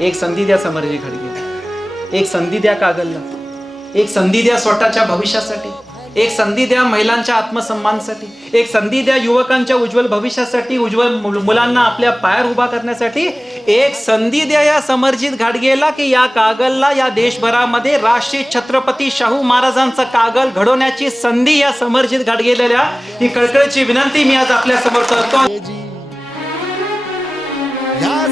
एक संधी द्या समरजी खडगे. एक संधी द्या कागलला. एक संधी द्या स्वतःच्या भविष्यासाठी. एक संधी द्या महिलांच्या आत्मसन्मानसाठी. एक संधी द्या युवकांच्या उज्ज्वल भविष्यासाठी उज्ज्वल मुलांना आपल्या पायावर उभा करण्यासाठी. एक संधी द्या या समर्जित घाडगेला की या कागलला या देशभरामध्ये राष्ट्रीय छत्रपती शाहू महाराजांचा कागल घडवण्याची संधी या समर्जित घाडगेलेल्या ही कळकळीची विनंती मी आज आपल्यासमोर करतो. या